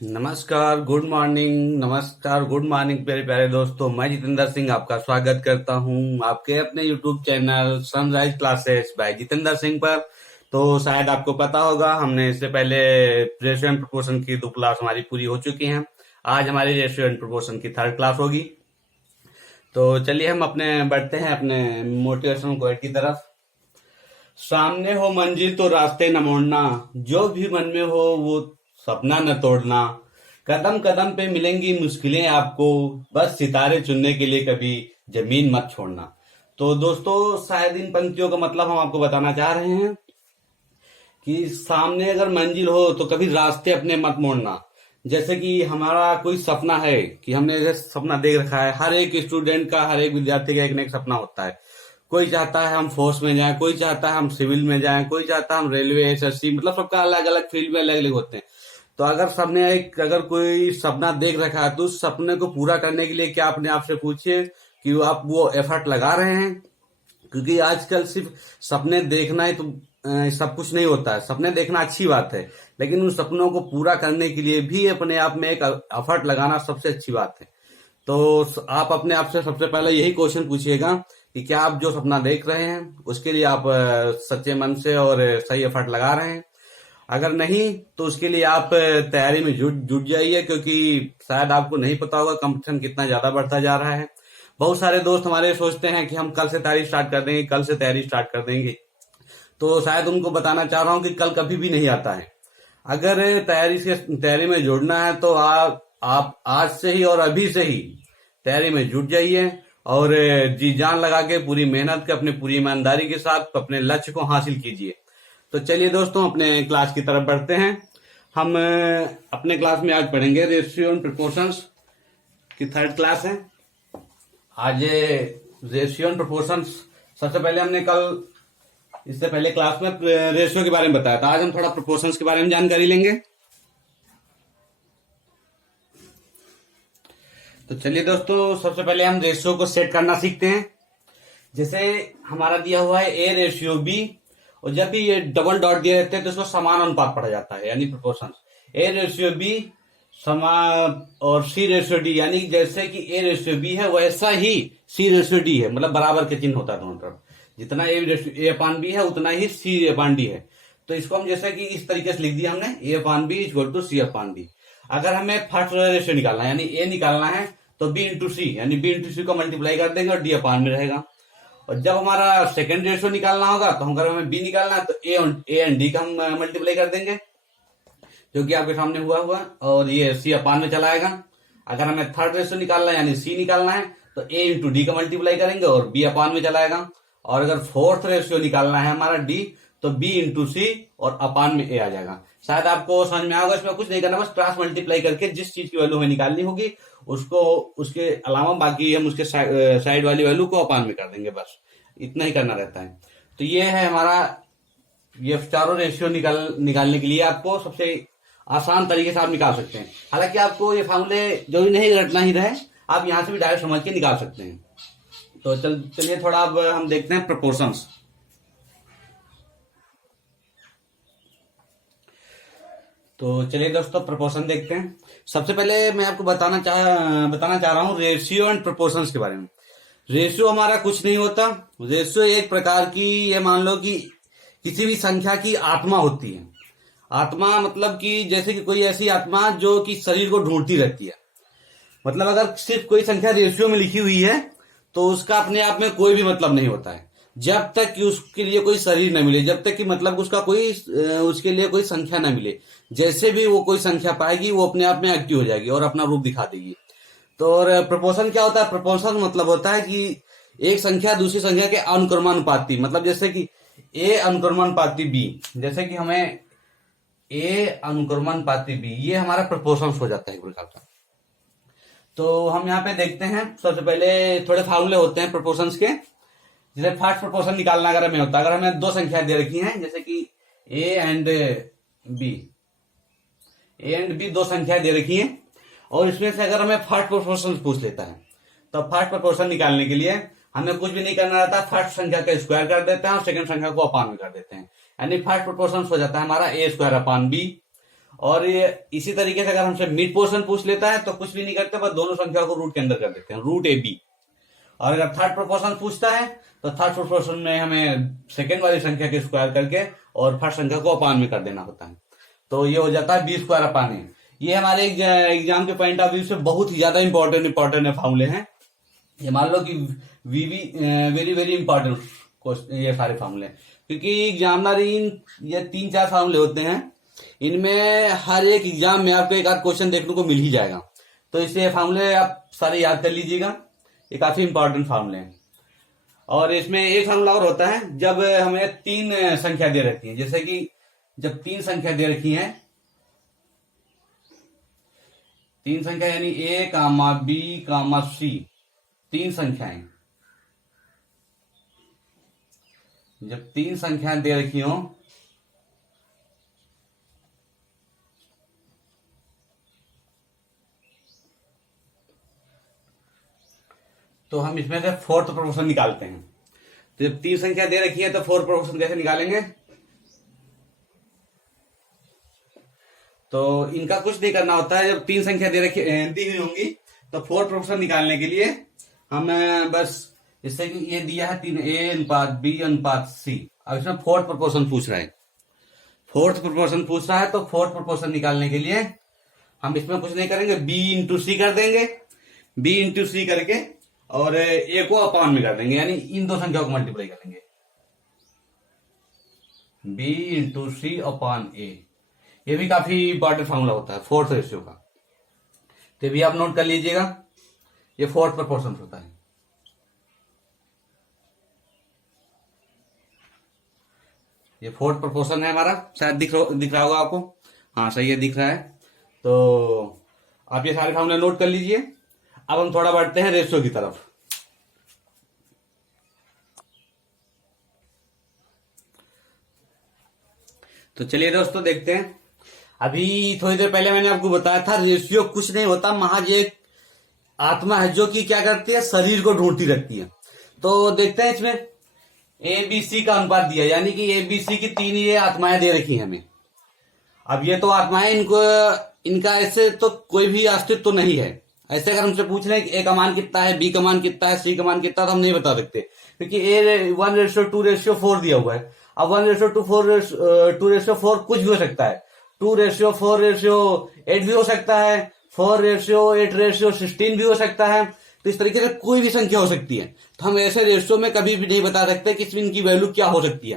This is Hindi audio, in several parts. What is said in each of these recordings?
नमस्कार, गुड मॉर्निंग। नमस्कार, गुड मॉर्निंग प्यारे प्यारे दोस्तों। मैं जितेंद्र सिंह आपका स्वागत करता हूं आपके अपने YouTube channel sunrise classes bye Jitendra Singh पर। तो शायद आपको पता होगा, हमने इससे पहले रेशियो एंड प्रोपोर्शन की 2 क्लास हमारी पूरी हो चुकी हैं। आज हमारी रेशियो एंड प्रोपोर्शन की 3rd क्लास होगी। तो चलिए हम अपने बढ़ते हैं अपने मोटिवेशनल क्वेट की तरफ। सामने हो मंजिल तो रास्ते न मोड़ना, जो भी मन में हो वो सपना न तोड़ना। कदम कदम पे मिलेंगी मुश्किलें आपको, बस सितारे चुनने के लिए कभी जमीन मत छोड़ना। तो दोस्तों, शायद इन पंक्तियों का मतलब हम आपको बताना चाह रहे हैं कि सामने अगर मंजिल हो तो कभी रास्ते अपने मत मोड़ना। जैसे कि हमारा कोई सपना है कि हमने जैसे सपना देख रखा है, हर एक स्टूडेंट का, हर एक विद्यार्थी का एक न एक सपना होता है। कोई चाहता है हम फोर्स में जाएं, कोई चाहता है हम सिविल में जाएं, कोई चाहता है हम रेलवे, एसएससी, मतलब सबका अलग अलग फील्ड में अलग अलग होते हैं। तो अगर कोई सपना देख रखा है तो उस सपने को पूरा करने के लिए क्या अपने आप से पूछिए कि आप वो एफर्ट लगा रहे हैं। क्योंकि आजकल सिर्फ सपने देखना ही तो सब कुछ नहीं होता है। सपने देखना अच्छी बात है, लेकिन उन सपनों को पूरा करने के लिए भी अपने आप में एक एफर्ट लगाना सबसे अच्छी बात है। तो आप अपने आप से सबसे पहले यही क्वेश्चन पूछिएगा कि क्या आप जो सपना देख रहे हैं उसके लिए आप सच्चे मन से और सही एफर्ट लगा रहे हैं। अगर नहीं तो उसके लिए आप तैयारी में जुट जुट जाइए, क्योंकि शायद आपको नहीं पता होगा कंपटीशन कितना ज्यादा बढ़ता जा रहा है। बहुत सारे दोस्त हमारे सोचते हैं कि हम कल से तैयारी स्टार्ट कर देंगे, कल से तैयारी स्टार्ट कर देंगे। तो शायद उनको बताना चाह रहा हूं कि कल कभी भी नहीं आता है। अगर तैयारी में जुड़ना है तो आप आज से ही और अभी से ही तैयारी में जुट जाइए और जी जान लगा के पूरी मेहनत के अपनी पूरी ईमानदारी के साथ अपने लक्ष्य को हासिल कीजिए। तो चलिए दोस्तों, अपने क्लास की तरफ बढ़ते हैं। हम अपने क्लास में आज पढ़ेंगे रेशियो एंड प्रोपोर्शंस की 3rd क्लास है। आज रेशियो एंड प्रोपोर्शंस, सबसे पहले हमने कल इससे पहले क्लास में रेशियो के बारे में बताया था। आज हम थोड़ा प्रोपोर्शंस के बारे में जानकारी लेंगे। तो चलिए दोस्तों, सबसे पहले हम रेशियो को सेट करना सीखते हैं। जैसे हमारा दिया हुआ है ए रेशियो बी, और जब भी ये डबल डॉट दिए रहते हैं तो इसको समान अनुपात पढ़ा जाता है, यानी प्रोपोर्शन। ए रेशियो बी समान और सी रेशियो डी, यानी जैसे कि ए रेशियो बी है वैसा ही सी रेशियो डी है, मतलब बराबर के चिन्ह होता है दोनों तरफ। जितना ए अपान बी है उतना ही सी अपान डी है। तो इसको हम जैसे कि इस तरीके से लिख दिया हमने, A upon B equal to C upon D. अगर हमें फर्स्ट रेशियो निकालना है यानी ए निकालना है तो बी इंटू सी, यानी बी इंटू सी को मल्टीप्लाई कर देंगे और डी अपान में रहेगा। और जब हमारा सेकंड रेशियो निकालना होगा तो अगर हमें बी निकालना है तो ए एंड डी का हम मल्टीप्लाई कर देंगे, जो कि आपके सामने हुआ और ये सी अपान में चला आएगा। अगर हमें थर्ड रेशियो निकालना है यानी सी निकालना है तो ए इंटू डी का मल्टीप्लाई करेंगे और बी अपान में चला आएगा। और अगर फोर्थ रेशियो निकालना है हमारा डी, तो बी इंटू सी और अपान में ए आ जाएगा। शायद आपको समझ में आएगा, इसमें कुछ नहीं करना, बस क्रॉस मल्टीप्लाई करके जिस चीज की वैल्यू हमें निकालनी होगी उसको, उसके अलावा बाकी हम उसके साइड वाली वैल्यू को अपान में कर देंगे, बस इतना ही करना रहता है। तो ये है हमारा, ये चारों रेशियो निकालने के लिए आपको सबसे आसान तरीके से आप निकाल सकते हैं। हालांकि आपको ये फार्मूले जो भी नहीं रटना ही रहे, आप यहां से भी डायरेक्ट समझ के निकाल सकते हैं। तो चलिए थोड़ा अब हम देखते हैं प्रोपोर्शंस। तो चलिए दोस्तों, प्रोपोर्शन देखते हैं। सबसे पहले मैं आपको बताना चाह रहा हूं रेशियो एंड प्रोपोर्शंस के बारे में। रेशियो हमारा कुछ नहीं होता। रेशियो एक प्रकार की, ये मान लो कि किसी भी संख्या की आत्मा होती है। आत्मा मतलब कि जैसे कि कोई ऐसी आत्मा जो कि शरीर को ढूंढती रहती है। मतलब अगर सिर्फ कोई संख्या रेशियो में लिखी हुई है तो उसका अपने आप में कोई भी मतलब नहीं होता है, जब तक कि उसके लिए कोई शरीर न मिले, जब तक कि मतलब उसके लिए कोई संख्या न मिले। जैसे भी वो कोई संख्या पाएगी वो अपने आप में एक्टिव हो जाएगी और अपना रूप दिखा देगी। तो और प्रोपोर्शन क्या होता है? प्रोपोर्शन मतलब होता है कि एक संख्या दूसरी संख्या के अनुक्रमानुपाती, मतलब जैसे कि ए अनुक्रमानुपाती बी, जैसे कि हमें ए अनुक्रमानुपाती बी, ये हमारा प्रोपोर्शन हो जाता है एक प्रकार का। तो हम यहाँ पे देखते हैं, सबसे पहले थोड़े फार्मूले होते हैं प्रोपोर्शंस के। जैसे फर्स्ट प्रोपोर्शन निकालना अगर हमें होता है, अगर हमें दो संख्या दे रखी हैं, जैसे कि ए एंड बी दो संख्याएं दे रखी हैं, और इसमें से अगर हमें फर्स्ट प्रोपोर्शन पूछ लेता है तो फर्स्ट प्रोपोर्शन निकालने के लिए हमें कुछ भी नहीं करना रहता, फर्स्ट संख्या का स्क्वायर कर देते हैं और सेकंड संख्या को अपान में कर देते हैं, यानी फर्स्ट प्रोपोर्शन हो जाता है हमारा ए स्क्वायर अपान बी। और ये इसी तरीके से अगर हमसे मिड पोर्शन पूछ लेता है तो कुछ भी नहीं करते, बस दोनों संख्या को रूट के अंदर कर देते हैं, रूट ए बी। और अगर थर्ड प्रोपोर्शन पूछता है तो थर्ड प्रोपोर्शन में हमें सेकेंड वाली संख्या के स्क्वायर करके और फर्स्ट संख्या को अपान में कर देना होता है। तो ये हो जाता है बी स्क्वायर अपान ए। ये हमारे एग्जाम के पॉइंट ऑफ व्यू से बहुत ही ज्यादा इंपॉर्टेंट फॉर्मूले हैं। ये मान लो कि वेरी वेरी इंपॉर्टेंट ये सारे फार्मूले, क्योंकि एग्जामिनर ये 3-4 फार्मूले होते हैं, इनमें हर एक एग्जाम में आपको एक आध क्वेश्चन देखने को मिल ही जाएगा। तो इससे ये फार्मूले आप सारे याद कर लीजिएगा, ये काफी इंपॉर्टेंट फार्मूले हैं। और इसमें एक फार्मूला और होता है जब हमें 3 संख्या दे रखी है, जैसे कि जब 3 संख्या दे रखी है, 3 संख्या यानी ए कामा बी कामा सी, 3 संख्याएं, जब 3 संख्याएं दे रखी हो तो हम इसमें से फोर्थ प्रोपोर्शन निकालते हैं। तो जब 3 संख्या दे रखी है तो फोर्थ प्रोपोर्शन कैसे निकालेंगे? तो इनका कुछ नहीं करना होता है। जब 3 संख्या दे रखी दी हुई होंगी तो फोर्थ प्रोपोर्शन निकालने के लिए हम बस इससे कि ये दिया है 3 ए अनुपात बी अनुपात सी। अब इसमें फोर्थ प्रोपोर्शन पूछ रहा है, फोर्थ प्रोपोर्शन पूछ रहा है तो फोर्थ प्रोपोर्शन निकालने के लिए हम इसमें कुछ नहीं करेंगे, बी इंटू सी कर देंगे, बी इंटू सी करके और ए को अपान में कर देंगे, यानी इन दो संख्याओं को मल्टीप्लाई करेंगे, बी इंटू सी अपान ए। ये भी काफी इंपॉर्टेंट फॉर्मूला होता है फोर्थ रेशियो का, तो भी आप नोट कर लीजिएगा, ये फोर्थ प्रोपोर्शन होता है। ये फोर्थ प्रोपोर्शन है हमारा, शायद दिख रहा होगा आपको, हाँ सही है दिख रहा है। तो आप ये सारे फॉर्मूले नोट कर लीजिए। अब हम थोड़ा बढ़ते हैं रेशियो की तरफ। तो चलिए दोस्तों देखते हैं। अभी थोड़ी देर पहले मैंने आपको बताया था रेशियो कुछ नहीं होता, महज एक आत्मा है जो कि क्या करती है, शरीर को ढूंढती रहती है। तो देखते हैं इसमें ए बी सी का अनुपात दिया, यानी कि ए बी सी की 3 ये आत्माएं दे रखी हैं हमें। अब ये तो आत्माएं, इनका ऐसे तो कोई भी अस्तित्व तो नहीं है। ऐसे अगर हमसे पूछ रहे हैं कि ए का मान कितना है, बी का मान कितना है, सी का मान कितना है, तो हम नहीं बता सकते, क्योंकि ए 1:2:4 दिया हुआ है। अब 1:2:4 कुछ भी हो सकता है, 2:4:8 भी हो सकता है, 4:8:16 भी हो सकता है। तो इस तरीके से कोई भी संख्या हो सकती है। तो हम ऐसे रेशियो में कभी भी नहीं बता सकते कि इसमें इनकी वैल्यू क्या हो सकती है।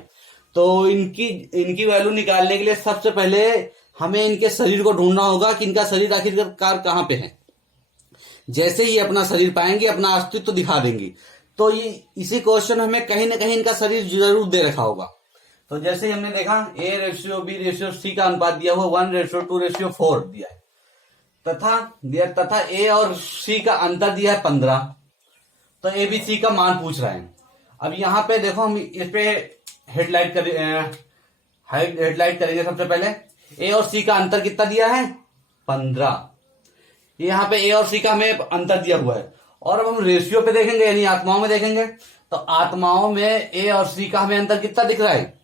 तो इनकी वैल्यू निकालने के लिए सबसे पहले हमें इनके शरीर को ढूंढना होगा कि इनका शरीर आखिरकार कहां पे है। जैसे ही अपना शरीर पाएंगे अपना अस्तित्व दिखा देंगी। तो इसी क्वेश्चन हमें कहीं ना कहीं इनका शरीर जरूर दे रखा होगा। तो जैसे ही हमने देखा A ratio B ratio C का अनुपात दिया हुआ 1:2:4 दिया है, तथा ए और सी का अंतर दिया है 15। तो ए बी सी का मान पूछ रहा है। अब यहां पे देखो, हम इस पे हेडलाइट करेंगे। सबसे पहले ए और सी का अंतर कितना दिया है, 15। यहाँ पे ए और सी का हमें अंतर दिया हुआ है। और अब हम रेशियो पे देखेंगे, यानी आत्माओं में देखेंगे, तो आत्माओं में ए और सी का हमें अंतर कितना दिख रहा है।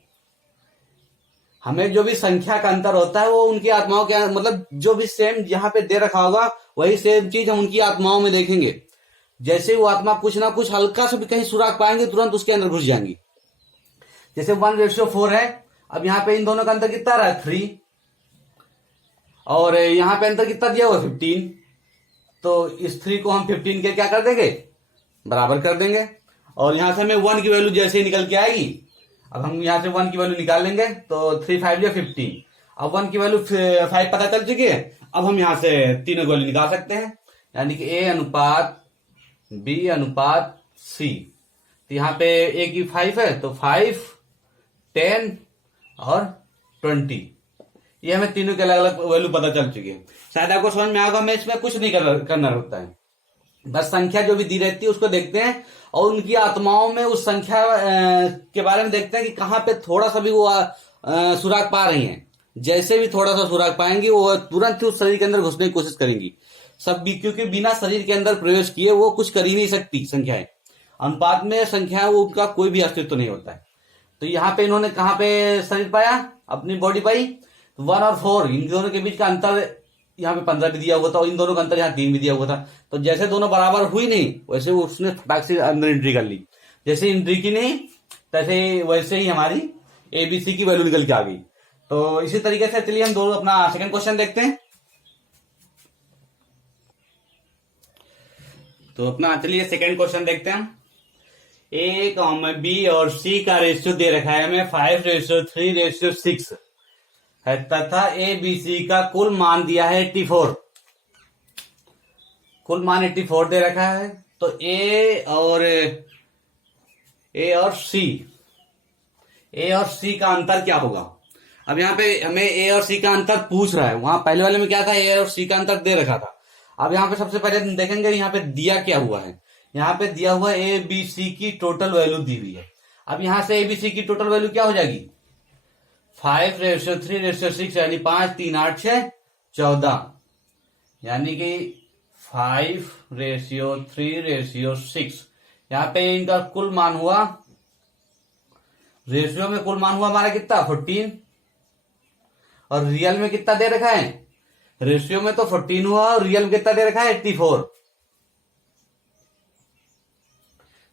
हमें जो भी संख्या का अंतर होता है वो उनकी आत्माओं के, मतलब जो भी सेम यहाँ पे दे रखा होगा वही सेम चीज हम उनकी आत्माओं में देखेंगे। जैसे वो आत्मा कुछ ना कुछ हल्का सा भी कहीं सुराग पाएंगे तुरंत उसके अंदर घुस जाएंगी। जैसे 1:4 है, अब यहाँ पे इन दोनों का अंतर कितना रहा है, 3, और यहाँ पे अंतर कितना दिया हुआ, 15। तो इस 3 को हम 15 के क्या कर देंगे, बराबर कर देंगे। और यहां से हमें 1 की वैल्यू जैसे ही निकल के आएगी, अब हम यहां से 1 की वैल्यू निकाल लेंगे, तो 3 5 15। अब 1 की वैल्यू 5 पता चल चुकी है। अब हम यहां से तीनों की वैल्यू निकाल सकते हैं, यानी कि ए अनुपात बी अनुपात सी। तो यहाँ पे ए की 5 है, तो 5 10 और 20, ये हमें तीनों के अलग अलग वैल्यू पता चल चुकी है। शायद आपको समझ में आएगा। हमें इसमें कुछ नहीं करना होता है, बस संख्या जो भी दी रहती है उसको देखते हैं और उनकी आत्माओं में उस संख्या के बारे में देखते हैं कि कहां पे थोड़ा सा भी वो सुराग पा रही हैं। जैसे भी थोड़ा सा सुराग पाएंगी वो तुरंत उस शरीर के अंदर घुसने की कोशिश करेंगी। सब भी, क्योंकि बिना शरीर के अंदर प्रवेश किए वो कुछ कर ही नहीं सकती संख्याएं। अनुपात में संख्या वो उनका कोई भी अस्तित्व नहीं होता है। तो यहाँ पे इन्होंने कहाँ पे शरीर पाया, अपनी बॉडी पाई, तो 1 और 4 इन दोनों के बीच का अंतर यहाँ पे 15 भी दिया हुआ था और इन दोनों का अंतर यहाँ 3 भी दिया हुआ था। तो जैसे दोनों बराबर हुई नहीं वैसे उसने फटाक से अंदर एंट्री कर ली, जैसे एंट्री की नहीं तैसे वैसे ही हमारी एबीसी की वैल्यू निकल के आ गई। तो इसी तरीके से चलिए हम दोनों अपना सेकंड क्वेश्चन देखते हैं। तो अपना चलिए सेकंड क्वेश्चन देखते हैं। ए बी और सी का रेशियो दे रखा है हमें 5:3:6 है तथा ए बी सी का कुल मान दिया है 84। कुल मान 84 दे रखा है। तो ए और सी का अंतर क्या होगा। अब यहाँ पे हमें ए और सी का अंतर पूछ रहा है, वहां पहले वाले में क्या था, ए और सी का अंतर दे रखा था। अब यहाँ पे सबसे पहले देखेंगे यहाँ पे दिया क्या हुआ है। यहाँ पे दिया हुआ ए बी सी की टोटल वैल्यू दी हुई है। अब यहां से ए बी सी की टोटल वैल्यू क्या हो जाएगी 5:3:6 यानी 5 3 8 6 14 यानी कि 5:3:6। यहाँ पे इनका कुल मान हुआ, रेशियो में कुल मान हुआ हमारा कितना 14 और रियल में कितना दे रखा है, रेशियो में तो 14 हुआ और रियल में कितना दे रखा है 84।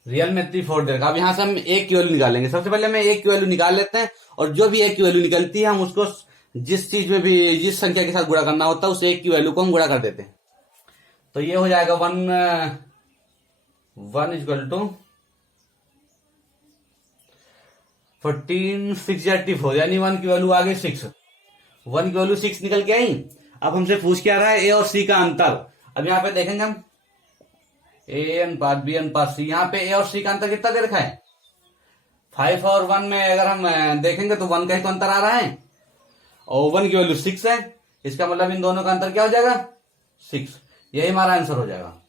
रियल में 84 दे रखा। अब यहां से हम एक की वैल्यू निकालेंगे। सबसे पहले हमें एक की वैल्यू निकाल लेते हैं और जो भी एक की वैल्यू निकलती है हम उसको जिस चीज में भी जिस संख्या के साथ गुणा करना होता है उस एक की वैल्यू को हम गुणा कर देते हैं। तो ये हो जाएगा 1 = 14 6 84 यानी 1 की वैल्यू आ गई 6। 1 की वैल्यू 6 निकल के आई। अब हमसे पूछ क्या रहा है ए और सी का अंतर। अब यहाँ पे देखेंगे हम ए अनुपात बी अनुपात सी। यहाँ पे ए और सी का अंतर कितना दे रखा है 5 और 1 में अगर हम देखेंगे तो 1 का ही तो अंतर आ रहा है और 1 की वैल्यू 6 है। इसका मतलब इन दोनों का अंतर क्या हो जाएगा 6। यही हमारा आंसर हो जाएगा।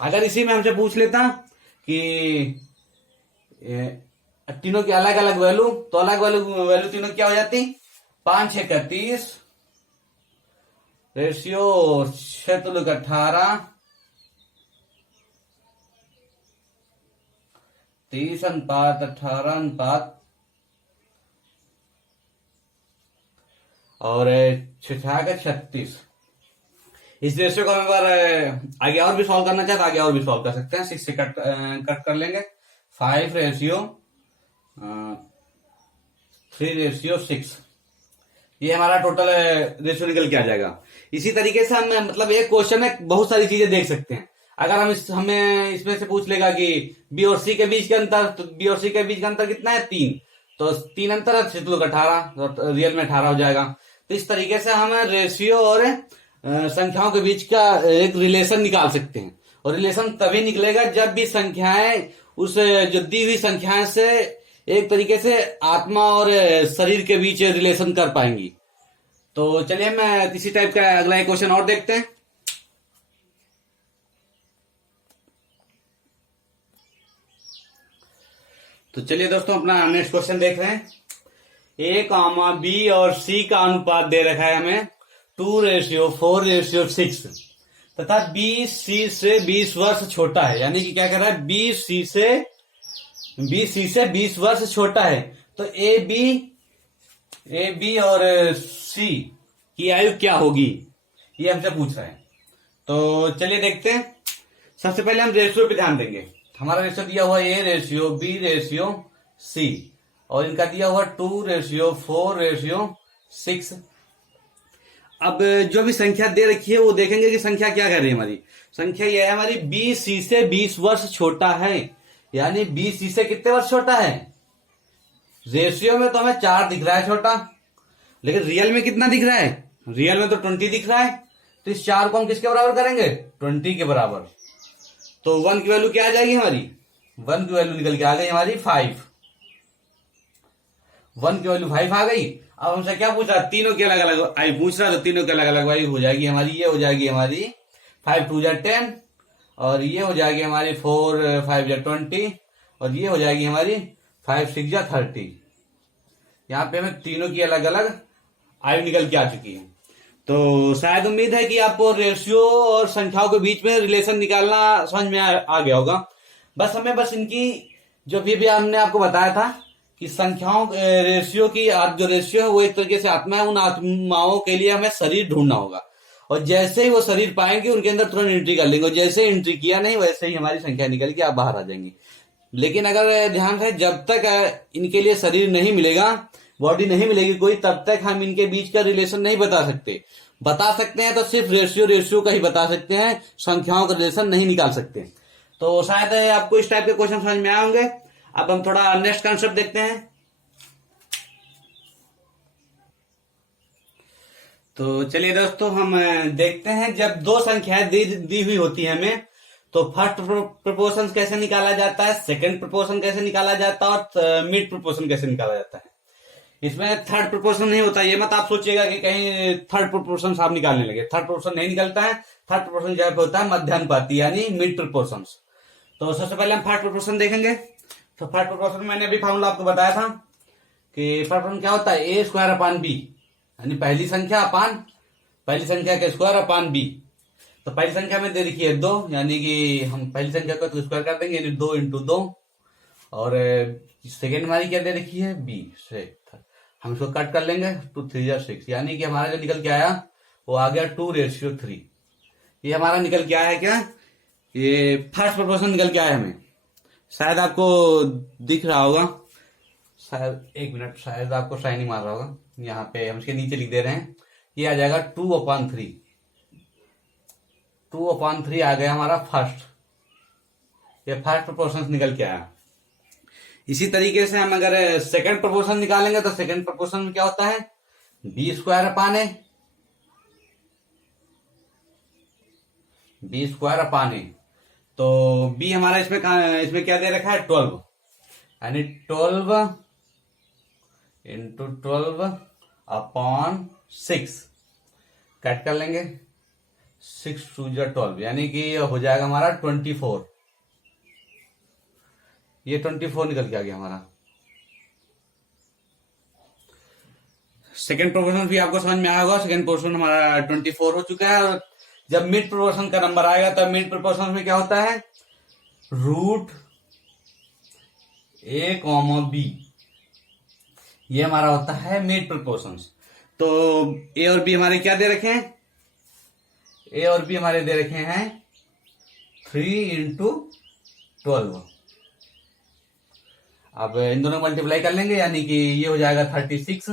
अगर इसी में हमसे पूछ लेता कि तीनों की अलग अलग वैल्यू, तो अलग वैल्यू तीनों क्या हो जाती 5 6 31 रेशियो 6 तो 18 30 अनुपात 18 अनुपात और 6 का 36। इस रेशियो को हम अगर आगे और भी सॉल्व करना चाहे तो आगे और भी सॉल्व कर सकते हैं। 6 से कट कर लेंगे 5:3:6 ये हमारा टोटल रेशियो निकल के आ जाएगा। इसी तरीके से हम मतलब एक क्वेश्चन में बहुत सारी चीजें देख सकते हैं। अगर हम हमें इसमें से पूछ लेगा कि बी और सी के बीच का अंतर, तो बी और सी के बीच का अंतर कितना है 3, तो 3 अंतर है 6 × 18 तो रियल में 18 हो जाएगा। तो इस तरीके से हम रेशियो और संख्याओं के बीच का एक रिलेशन निकाल सकते हैं और रिलेशन तभी निकलेगा जब भी संख्याएं उस जो दी हुई संख्याएं से एक तरीके से आत्मा और शरीर के बीच रिलेशन कर पाएंगी। तो चलिए हम इसी टाइप का अगला एक क्वेश्चन और देखते हैं। तो चलिए दोस्तों अपना नेक्स्ट क्वेश्चन देख रहे हैं। ए, बी और सी का अनुपात दे रखा है हमें 2:4:6 तथा बी सी से 20 वर्ष छोटा है। यानी कि क्या कर रहा है बी सी से 20 वर्ष छोटा है। तो ए बी और सी की आयु क्या होगी ये हमसे पूछ रहा है। तो चलिए देखते हैं। सबसे पहले हम रेशियो पे ध्यान देंगे। हमारा रेशियो दिया हुआ A ratio B ratio C और इनका दिया हुआ 2:4:6। अब जो भी संख्या दे रखी है वो देखेंगे कि संख्या क्या कर रही है। हमारी संख्या यह है हमारी बी सी से 20 वर्ष छोटा है। यानी बी सी से कितने वर्ष छोटा है, रेशियो में तो हमें 4 दिख रहा है छोटा, लेकिन रियल में कितना दिख रहा है, रियल में तो 20 दिख रहा है। तो इस 4 को हम किसके बराबर करेंगे 20 के बराबर। तो 1 की वैल्यू क्या आ जाएगी हमारी, 1 की वैल्यू निकल के आ गई हमारी 5। 1 की वैल्यू 5 आ गई। अब हमसे क्या पूछ रहा है, तीनों की अलग अलग आई पूछ रहा है, तो तीनों की अलग अलग वैल्यू हो जाएगी हमारी। ये हो जाएगी हमारी 5 2 10 और ये हो जाएगी हमारी 4 5 20 और ये हो जाएगी हमारी 5 6 30। यहाँ पे हमें तीनों की अलग अलग आयु निकल के आ चुकी है। तो शायद उम्मीद है कि आपको रेशियो और संख्याओं के बीच में रिलेशन निकालना समझ में आ गया होगा। बस हमें इनकी जो भी हमने आपको बताया था कि संख्याओं रेशियो की जो रेशियो है वो एक तरीके से आत्मा है, उन आत्माओं के लिए हमें शरीर ढूंढना होगा, और जैसे ही वो शरीर पाएंगे उनके अंदर तुरंत एंट्री कर लेंगे, और जैसे एंट्री किया नहीं वैसे ही हमारी संख्या निकल के आप बाहर आ जाएंगी। लेकिन अगर ध्यान से, जब तक इनके लिए शरीर नहीं मिलेगा, बॉडी नहीं मिलेगी कोई, तब तक हम इनके बीच का रिलेशन नहीं बता सकते। बता सकते हैं तो सिर्फ रेशियो का ही बता सकते हैं, संख्याओं का रिलेशन नहीं निकाल सकते। तो शायद आपको इस टाइप के क्वेश्चन समझ में आए होंगे। अब हम थोड़ा नेक्स्ट कॉन्सेप्ट देखते हैं। तो चलिए दोस्तों, हम देखते हैं जब दो संख्याएं दी हुई होती है हमें, तो फर्स्ट प्रोपोर्शन कैसे निकाला जाता है, सेकंड प्रोपोर्शन कैसे निकाला जाता है, और मिड प्रोपोर्शन कैसे निकाला जाता है। इसमें थर्ड प्रोपोर्शन नहीं होता, ये मत आप सोचिएगा कि कहीं थर्ड प्रोपोर्शन आप निकालने लगे। थर्ड प्रोपोर्शन नहीं निकलता है। थर्ड प्रोपोर्शन जहाँ पे होता है मध्यानुपाती यानी मिड प्रोपोर्शन। तो सबसे पहले हम फर्स्ट प्रोपोर्शन देखेंगे। तो फर्स्ट प्रोपोर्शन मैंने अभी फॉर्मूला आपको बताया था कि फर्स्ट प्रोपोर्शन क्या होता है, ए स्क्वायर अपान बी, यानी पहली संख्या अपान पहली संख्या के स्क्वायर अपान बी। तो पहली संख्या में दे रखी है 2, यानी कि हम पहली संख्या को तो स्क्वायर कर देंगे, यानी 2 इंटू 2। और सेकेंड हमारी क्या दे रखी है, बी से हम इसको कट कर लेंगे, 2 3 6, यानी कि हमारा जो निकल के आया वो आ गया 2:3। ये हमारा निकल के आया है क्या, ये फर्स्ट प्रोपोर्शन निकल के आया हमें। शायद आपको दिख रहा होगा, शायद एक मिनट, शायद आपको शाइनिंग मार रहा होगा। यहाँ पे हम इसके नीचे लिख दे रहे हैं, ये आ जाएगा 2/3। 2/3 आ गया हमारा फर्स्ट, ये फर्स्ट प्रोपोर्शन निकल के आया। इसी तरीके से हम अगर सेकंड प्रोपोर्शन निकालेंगे तो सेकंड प्रोपोर्शन में क्या होता है, बी स्क्वायर अपान ए, बी स्क्वायर अपान ए। तो बी हमारा इसमें क्या दे रखा है, 12, यानी 12 इंटू 12/6 कट कर लेंगे, 6 2 12, यानी कि हो जाएगा हमारा 24। ये 24 निकल के आ गया हमारा। सेकेंड प्रोपोर्शन भी आपको समझ में आया होगा। सेकेंड प्रोपोर्शन हमारा 24 हो चुका है। और जब मिड प्रोपोर्शन का नंबर आएगा तब मिड प्रोपोर्शन में क्या होता है, रूट ए कॉमा बी, ये हमारा होता है मिड प्रोपोर्शन। तो ए और बी हमारे क्या दे रखे हैं, ए और बी हमारे दे रखे हैं 3 इंटू 12। अब इन दोनों को मल्टीप्लाई कर लेंगे, यानी कि ये हो जाएगा 36,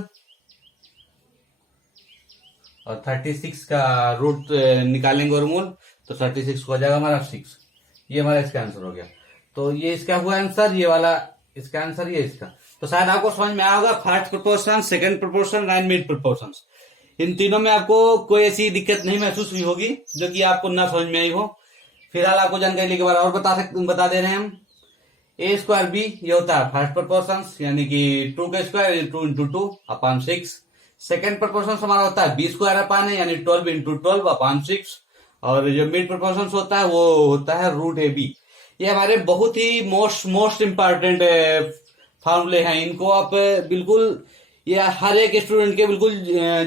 और 36 का रूट निकालेंगे और मूल, तो 36 को हो जाएगा हमारा 6। ये हमारा इसका आंसर हो गया। तो ये इसका हुआ आंसर, ये वाला इसका आंसर, ये इसका। तो शायद आपको समझ में आया होगा first proportion, second proportion and mid proportion. इन तीनों में आपको कोई ऐसी दिक्कत नहीं महसूस हुई होगी जो कि आपको ना समझ में आई हो। फिलहाल आपको जानकारी के बारे और बता दे रहे हैं हम। ए स्क्वायर बी ये होता है फर्स्ट प्रोपोर्शन, यानी कि 2 का स्क्वायर 2 इंटू 2/6। सेकेंड प्रोपोर्शन हमारा होता है बी स्क्वायर अपान है, यानी 12 इंटू 12/6। और जो मिड प्रोपोर्शन होता है वो होता है रूट ए बी। ये हमारे बहुत ही मोस्ट इंपॉर्टेंट फॉर्मूले हैं। इनको आप बिल्कुल, ये हर एक स्टूडेंट के बिल्कुल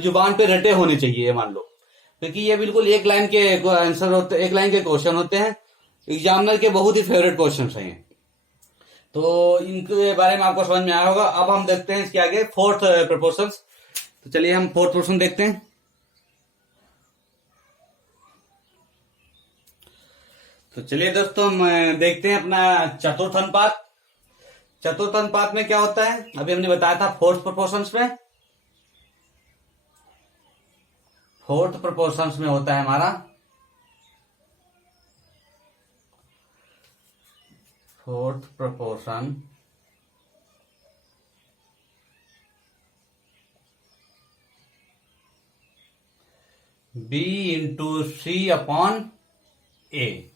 जुबान पे रटे होने चाहिए, मान लो, क्योंकि ये बिल्कुल एक लाइन के आंसर होते, एक लाइन के क्वेश्चन होते हैं, एग्जामिनर के बहुत ही फेवरेट क्वेश्चन हैं। तो इनके बारे में आपको समझ में आया होगा। अब हम देखते हैं इसके आगे फोर्थ प्रोपोर्शन। तो चलिए हम फोर्थ प्रोपोर्शन देखते हैं। तो चलिए दोस्तों, हम देखते हैं अपना चतुर्थ अनुपात। चतुर्थ अनुपात में क्या होता है, अभी हमने बताया था फोर्थ प्रोपोर्शंस में। फोर्थ प्रोपोर्शंस में होता है हमारा फोर्थ प्रोपोर्शन बी इंटू सी अपॉन ए।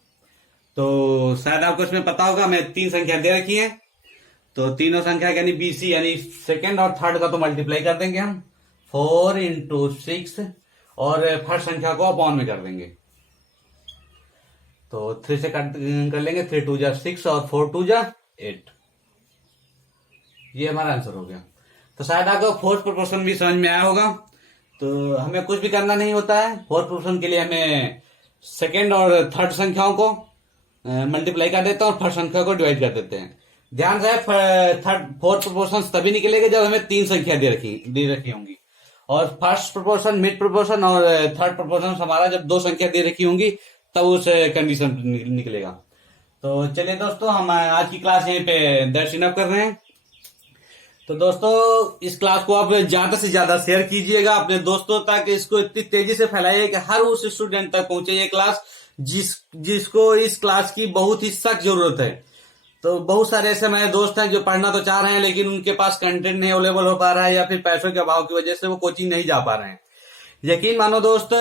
तो शायद आपको इसमें पता होगा, मैं 3 संख्या दे रखी है, तो तीनों संख्या यानी बीसी, यानी सेकंड और थर्ड का तो मल्टीप्लाई कर देंगे हम, 4 इंटू 6, और फर्स्ट संख्या को अपॉन में कर देंगे। तो 3 से कट कर लेंगे, 3 2 6 और 4 2 8। ये हमारा आंसर हो गया। तो शायद आपको फोर्थ प्रोपोर्शन भी समझ में आया होगा। तो हमें कुछ भी करना नहीं होता है। फोर्थ प्रोपोर्शन के लिए हमें सेकेंड और थर्ड संख्याओं को मल्टीप्लाई कर देते हैं और फर्स्ट संख्या को डिवाइड कर देते हैं। ध्यान रहे, थर्ड फोर्थ प्रोपोर्शन तभी निकलेगा जब हमें 3 संख्या दे रखी होंगी, और फर्स्ट प्रोपोर्शन, मिड प्रोपोर्शन और थर्ड प्रोपोर्शन हमारा जब 2 संख्या दे रखी होंगी तब उस कंडीशन निकलेगा। तो चलिए दोस्तों, हम आज की क्लास यहीं पे दर्शन कर रहे हैं। तो दोस्तों, इस क्लास को आप ज्यादा से ज्यादा शेयर कीजिएगा अपने दोस्तों तक, इसको इतनी तेजी से फैलाइए कि हर उस स्टूडेंट तक पहुंचे ये क्लास जिसको इस क्लास की बहुत ही सख्त जरूरत है। तो बहुत सारे ऐसे मेरे दोस्त हैं जो पढ़ना तो चाह रहे हैं, लेकिन उनके पास कंटेंट नहीं अवेलेबल हो पा रहा है, या फिर पैसों के अभाव की वजह से वो कोचिंग नहीं जा पा रहे हैं। यकीन मानो दोस्तों,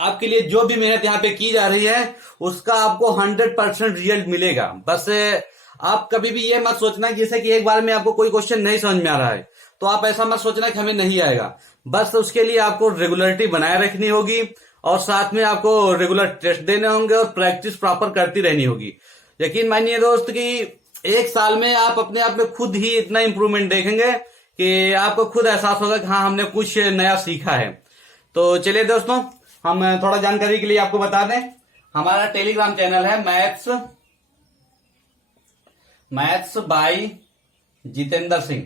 आपके लिए जो भी मेहनत यहाँ पे की जा रही है उसका आपको 100% रिजल्ट मिलेगा। बस आप कभी भी ये मत सोचना जैसे कि एक बार में आपको कोई क्वेश्चन नहीं समझ में आ रहा है तो आप ऐसा मत सोचना कि हमें नहीं आएगा। बस उसके लिए आपको रेगुलरिटी बनाए रखनी होगी, और साथ में आपको रेगुलर टेस्ट देने होंगे और प्रैक्टिस प्रॉपर करती रहनी होगी। यकीन मानिए दोस्त कि 1 साल में आप अपने आप में खुद ही इतना इंप्रूवमेंट देखेंगे कि आपको खुद एहसास होगा कि हाँ, हमने कुछ नया सीखा है। तो चलिए दोस्तों, हम थोड़ा जानकारी के लिए आपको बता दें, हमारा टेलीग्राम चैनल है मैथ्स बाय जितेंद्र सिंह।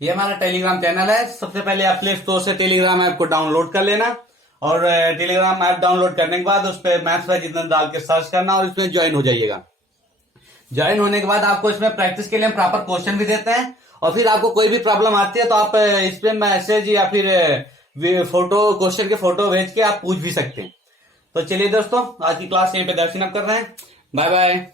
ये हमारा टेलीग्राम चैनल है। सबसे पहले आप प्ले स्टोर से टेलीग्राम ऐप को डाउनलोड कर लेना, और टेलीग्राम ऐप डाउनलोड करने के बाद उस पर मैथ्स बाय जितेंद्र डाल के सर्च करना और इसमें ज्वाइन हो जाइएगा। ज्वाइन होने के बाद आपको इसमें प्रैक्टिस के लिए हम प्रॉपर क्वेश्चन भी देते हैं, और फिर आपको कोई भी प्रॉब्लम आती है तो आप इस पे मैसेज या फिर फोटो, क्वेश्चन के फोटो भेज के आप पूछ भी सकते हैं। तो चलिए दोस्तों, आज की क्लास यहीं पे दर्शन कर रहे हैं। Bye bye.